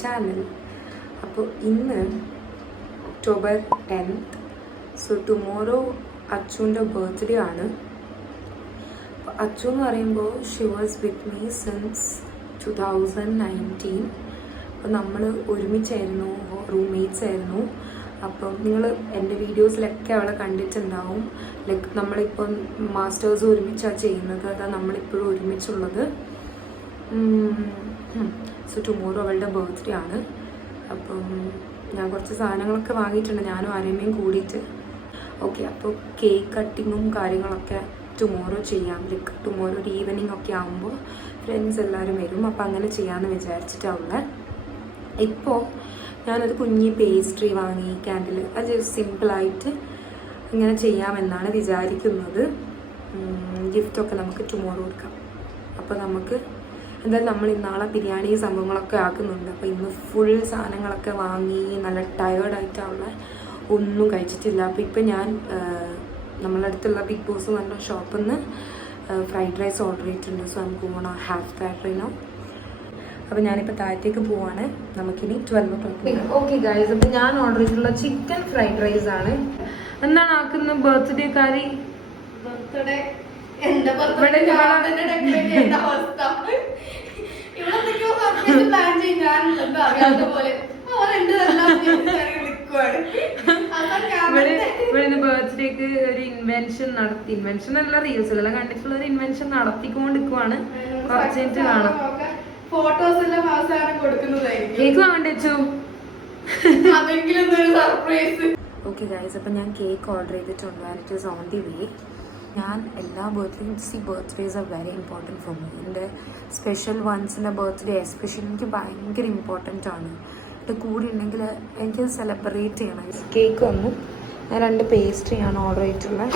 channel. അപ്പോൾ ഇന്ന് October 10th. So tomorrow അച്ചുവിൻ്റെ ബർത്ത്ഡേ ആണ്. അച്ചു എന്ന് പറയുമ്പോൾ she was with me since 2019. അപ്പോൾ നമ്മൾ ഒരുമിച്ചായിരുന്നു, റൂംമേറ്റ്സ് ആയിരുന്നു. അപ്പം നിങ്ങൾ എൻ്റെ വീഡിയോസിലൊക്കെ അവളെ കണ്ടിട്ടുണ്ടാവും. ലൈക്ക് നമ്മളിപ്പം മാസ്റ്റേഴ്സ് ഒരുമിച്ചാണ് ചെയ്യുന്നത്, അതാണ് നമ്മളിപ്പോഴും ഒരുമിച്ചുള്ളത്. സോ ടുമോറോ അവളുടെ ബർത്ത്ഡേ ആണ്. അപ്പം ഞാൻ കുറച്ച് സാധനങ്ങളൊക്കെ വാങ്ങിയിട്ടുണ്ട്, ഞാനും ആരെയും കൂടിയിട്ട്. ഓക്കെ, അപ്പോൾ കേക്ക് കട്ടിങ്ങും കാര്യങ്ങളൊക്കെ ടുമോറോ ചെയ്യാം. ലൈക്ക് ടുമോറോ ഒരു ഈവനിങ് ഒക്കെ ആകുമ്പോൾ ഫ്രണ്ട്സ് എല്ലാവരും വരും. അപ്പോൾ അങ്ങനെ ചെയ്യാമെന്ന് വിചാരിച്ചിട്ടാവുള്ളത്. ഇപ്പോൾ ഞാനൊരു കുഞ്ഞി പേസ്ട്രി വാങ്ങി, ക്യാൻഡിൽ, അത് സിമ്പിളായിട്ട് ഇങ്ങനെ ചെയ്യാമെന്നാണ് വിചാരിക്കുന്നത്. ഗിഫ്റ്റൊക്കെ നമുക്ക് ടുമോറോ കൊടുക്കാം. അപ്പോൾ നമുക്ക് എന്തായാലും നമ്മൾ ഇന്നാളെ ബിരിയാണി സംഭവങ്ങളൊക്കെ ആക്കുന്നുണ്ട്. അപ്പോൾ ഇന്ന് ഫുൾ സാധനങ്ങളൊക്കെ വാങ്ങി നല്ല ടയേർഡായിട്ടുള്ള ഒന്നും കഴിച്ചിട്ടില്ല. അപ്പോൾ ഇപ്പം ഞാൻ നമ്മളെ അടുത്തുള്ള ബിഗ് ബോസ് എന്ന് പറഞ്ഞ ഷോപ്പിൽ നിന്ന് ഫ്രൈഡ് റൈസ് ഓർഡർ ചെയ്തിട്ടുണ്ട്. സോ നമുക്ക് പോകണം ഹാഫ് ദാറ്റ് റൈനോ. അപ്പോൾ ഞാനിപ്പോൾ താഴത്തേക്ക് പോവാണ്. നമുക്കിനി 12 o'clock. ഓക്കെ ഗൈസ്, അപ്പോൾ ഞാൻ ഓർഡർ ചെയ്തിട്ടുള്ള ചിക്കൻ ഫ്രൈഡ് റൈസ് ആണ്. എന്താണ് ആക്കുന്നത്? ബർത്ത്ഡേ കാരി ബർത്ത്ഡേ ബർത്ത്ഡേക്ക് ഒരു ഇൻവെൻഷൻ നടത്തി, ഇൻവെൻഷൻ അല്ല റീൽസിലെല്ലാം കണ്ടിട്ടുള്ള ഒരു ഇൻവെൻഷൻ നടത്തിക്കൊണ്ടിരിക്കുവാണ്. കുറച്ച് കഴിഞ്ഞിട്ട് കാണാം. ഫോട്ടോസ് എല്ലാം അവസാനം കൊടുക്കുന്നതായിരിക്കും. കേക്ക് വാങ്ങിച്ചു അതെങ്കിലും ഒരു സർപ്രൈസ്. ഓക്കെ ഗൈസ്, അപ്പം ഞാൻ കേക്ക് ഓർഡർ ചെയ്തിട്ടുണ്ട്. And it is on the way. ഞാൻ എല്ലാ birthdays are very important for me. എൻ്റെ സ്പെഷ്യൽ വൺസിൻ്റെ ബർത്ത്ഡേ എസ്പെഷ്യലി എനിക്ക് ഭയങ്കര ഇമ്പോർട്ടൻ്റ് ആണ്. എൻ്റെ കൂടെ ഉണ്ടെങ്കിൽ എനിക്ക് സെലിബ്രേറ്റ് ചെയ്യണം. കേക്ക് വന്നു. ഞാൻ 2 പേസ്ട്രിയാണ് ഓർഡർ ചെയ്തിട്ടുള്ളത്.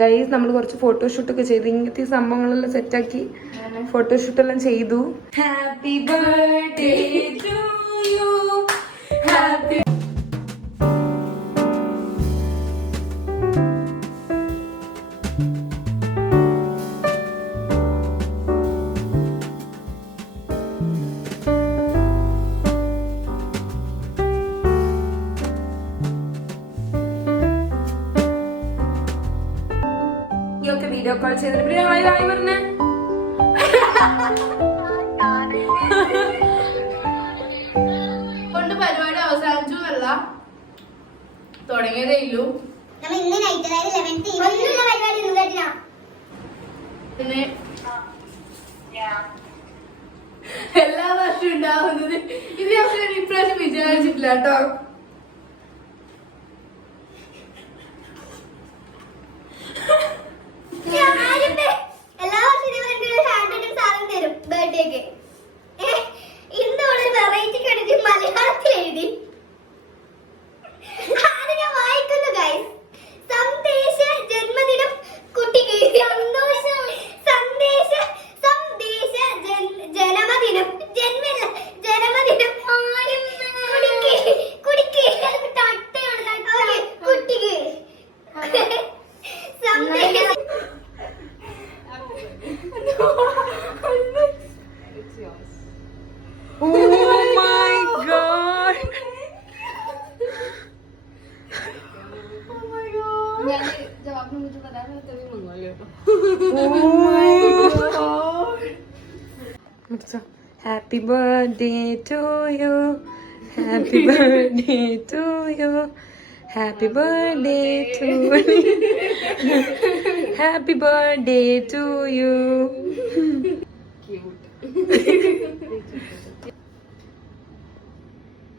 ഗൈസ്, നമ്മൾ കുറച്ച് ഫോട്ടോഷൂട്ടൊക്കെ ചെയ്തു. ഇങ്ങനത്തെ സംഭവങ്ങളെല്ലാം സെറ്റാക്കി ഫോട്ടോഷൂട്ടെല്ലാം ചെയ്തു. Happy birthday to you, happy video call ചെയ്തിട്ട് പറഞ്ഞേ. കൊണ്ട് പരിപാടി അവസാനിച്ചു അല്ല, തുടങ്ങിയതേ ഇല്ലു. പിന്നെ എല്ലാ വർഷവും ഉണ്ടാവുന്നത് ഇത് ഞാൻ ഇപ്രാവശ്യം വിചാരിച്ചിട്ടില്ല കേട്ടോ. Happy birthday to you, happy birthday to you, happy birthday to you, happy birthday to you. Cute.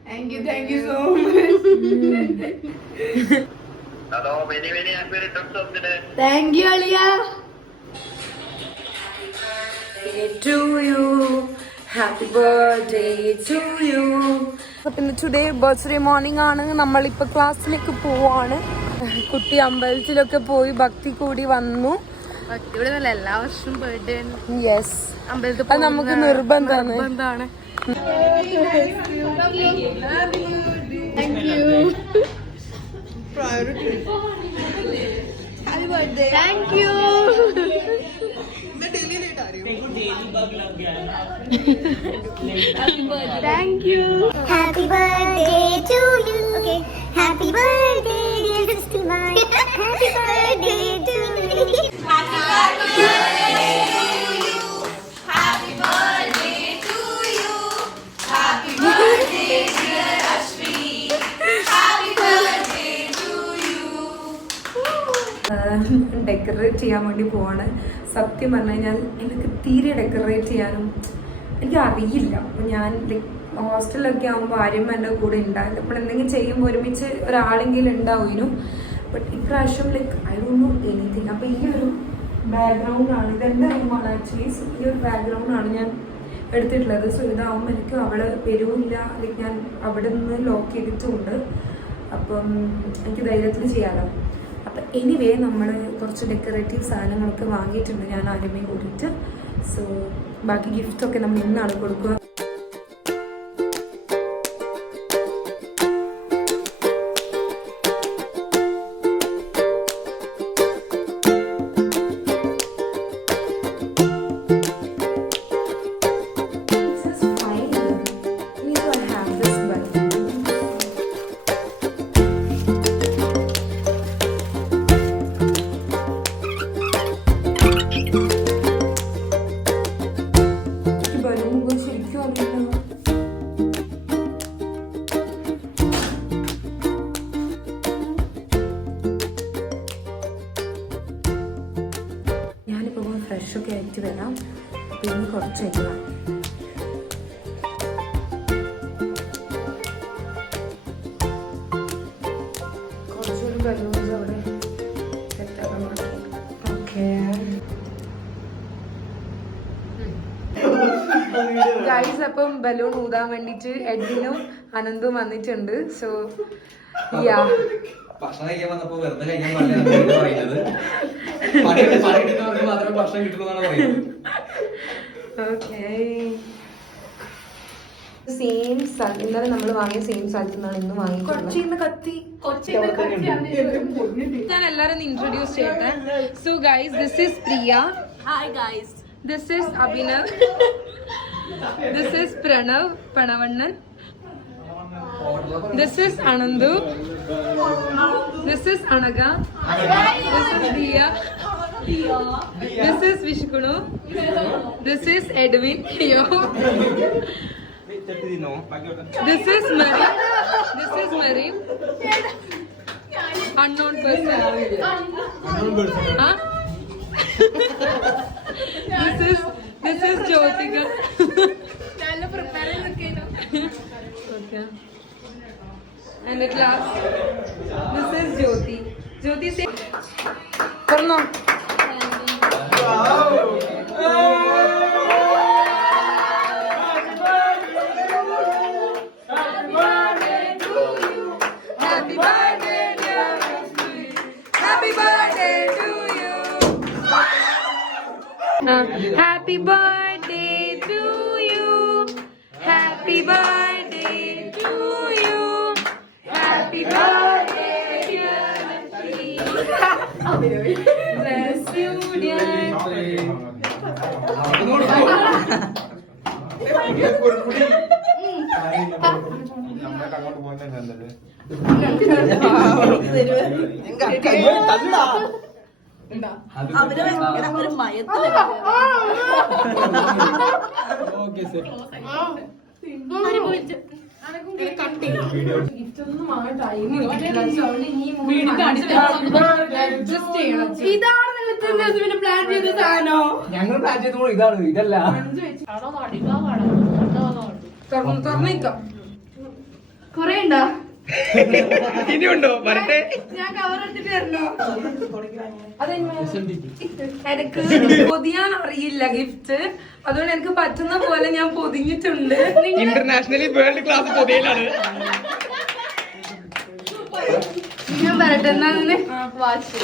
Thank you so much. Hello, very happy returns of the day. Thank you, Aliya. To you, happy birthday to you. പിന്നെ today birthday morning ആണ്. നമ്മളിപ്പോൾ ക്ലാസ്സിലേക്ക് പോവാണ്. കുട്ടി അമ്പലത്തിലൊക്കെ പോയി ഭക്തി കൂടി വന്നു. എല്ലാ വർഷവും ബർത്ത്ഡേ യെസ്, അത് നമുക്ക് നിർബന്ധമാണ്. Thank you. Priority. Happy birthday. Thank you. Thank you. Happy birthday to you. Okay. Happy birthday, dear Christina. Happy birthday to you. Happy birthday to you. Happy birthday to you. Happy birthday, dear Ashmi. Happy birthday to you. Decorate ചെയ്യാൻ വേണ്ടി പോവാണ്. സത്യം പറഞ്ഞു കഴിഞ്ഞാൽ എനിക്ക് തീരെ decorate ചെയ്യാനും എനിക്ക് അറിയില്ല. അപ്പോൾ ഞാൻ ലൈക്ക് ഹോസ്റ്റലിലൊക്കെ ആകുമ്പോൾ ആരും എൻ്റെ കൂടെ ഉണ്ടാവില്ല. അപ്പോൾ എന്തെങ്കിലും ചെയ്യുമ്പോൾ ഒരുമിച്ച് ഒരാളെങ്കിലും ഉണ്ടാവുന്നു. ബട്ട് ഇപ്രാവശ്യം like I don't know anything. അപ്പോൾ ഈ ഒരു ബാക്ക്ഗ്രൗണ്ടാണ്, ഇതെൻ്റെ റൂമാണ് ആക്ച്വലി. സോ ഈ ഒരു ബാക്ക്ഗ്രൗണ്ടാണ് ഞാൻ എടുത്തിട്ടുള്ളത്. സോ ഇതാവുമ്പോൾ എനിക്ക് അവിടെ വരുമില്ല, ലൈക്ക് ഞാൻ അവിടെ നിന്ന് ലോക്ക് ചെയ്തിട്ടുമുണ്ട്. അപ്പം എനിക്ക് ധൈര്യത്തിൽ ചെയ്യാമല്ലോ. അപ്പം എനിവേ നമ്മൾ കുറച്ച് ഡെക്കറേറ്റീവ് സാധനങ്ങളൊക്കെ വാങ്ങിയിട്ടുണ്ട് ഞാൻ ആരുമേ കൂടിയിട്ട്. സോ ബാക്കി ഗിഫ്റ്റൊക്കെ നമ്മൾ ഇന്നാണ് കൊടുക്കുക. ഫ്രഷൊക്കെ ആയിട്ട് വരാം. പിന്നെ കുറച്ച് കഴിയാം. കുറച്ചുകൂടി ബലൂൺസ് അവിടെ സെറ്റാക്കാൻ നോക്കി. ഓക്കെ ഗൈസ്, അപ്പം ബലൂൺ ഊതാൻ വേണ്ടിയിട്ട് എഡ്വിനും അനന്തും വന്നിട്ടുണ്ട്. സോ യാ, ഭക്ഷണം കഴിക്കാൻ വന്നപ്പോ വെറുതെ കഴിക്കാൻ പാടില്ല പറയുന്നത്. പണിയെടുക്കുന്നവർക്ക് മാത്രമേ ഭക്ഷണം കിട്ടുന്നതാണ് പറയുന്നത്. സെയിം സ്ഥലം ഇന്നലെ നമ്മൾ വാങ്ങിയ സെയിം സ്ഥലത്ത് നിന്നാണ് ഇന്ന് വാങ്ങിയിട്ടുള്ളത്. ഞാൻ എല്ലാരും ഇൻട്രൊഡ്യൂസ് ചെയ്യട്ടെ. So guys, this is Priya. Hi guys. This is Abhinav. This is Pranav Panavannan. This is Ananthu. This is Anagha. This is Diya. This is Vishkunu. This is Edwin. This is Mary. This is Mary. Unknown person. Huh? This is Jyotika. Okay. And at last, this is Jyoti. Jyoti, say. Karna. Happy birthday to you. Happy birthday to you. Happy birthday, dear Lakshmi. Bless you, dear. അവര് മയത്തില് ഇതാണ് plan ചെയ്ത സാധനോ? ഞങ്ങൾ plan ചെയ്തപ്പോൾ ഇതാണ്, ഇതല്ല. കൊറേ ഉണ്ടോ? ഇനിയുണ്ടോ? വരട്ടെ. ഞാൻ കവർ എടുത്തിട്ട് തരണോ? എനിക്ക് പൊതിയാൻ അറിയില്ല ഗിഫ്റ്റ്, അതുകൊണ്ട് എനിക്ക് പറ്റുന്ന പോലെ ഞാൻ പൊതിഞ്ഞിട്ടുണ്ട്. ഇന്റർനാഷണലി വേൾഡ് ക്ലാസ് പൊതിയലാണ്. ഞാൻ പറയട്ടെ, എന്നാ വാച്ച്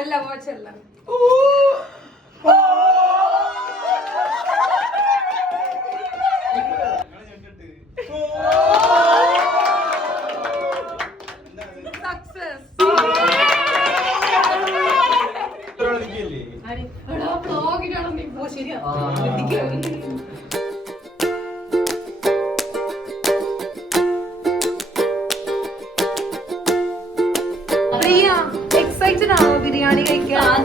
അല്ല, വാച്ച് അല്ല. സക്സസ്. പ്രിയ എക്സൈറ്റഡ് ആണോ ബിരിയാണി കഴിക്കാൻ?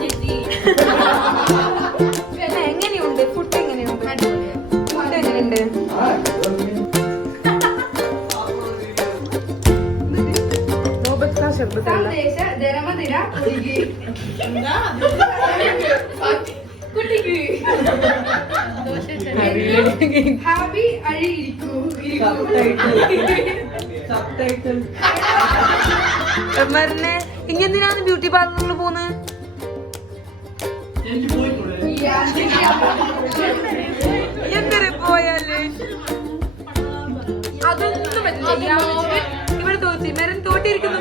എങ്ങനെയുണ്ട് ഫുഡ്? എങ്ങനെയുണ്ട് ഫുഡ്? എങ്ങനെയുണ്ട്? നോബത്ത് ശബ്ദത്തല്ല ജനമതിര കുട്ടിക്ക് ഹാപ്പി അഴി ഇരിക്കൂ മരുന്നെ ഇങ്ങെന്തിനാണ് ബ്യൂട്ടി പാർലറിൽ പോകുന്നത്? എന്തൊരു പോയാല് അതൊന്നും പറ്റില്ല. ഇവിടെ തോറ്റി മരം തോട്ടിയിരിക്കുന്നു.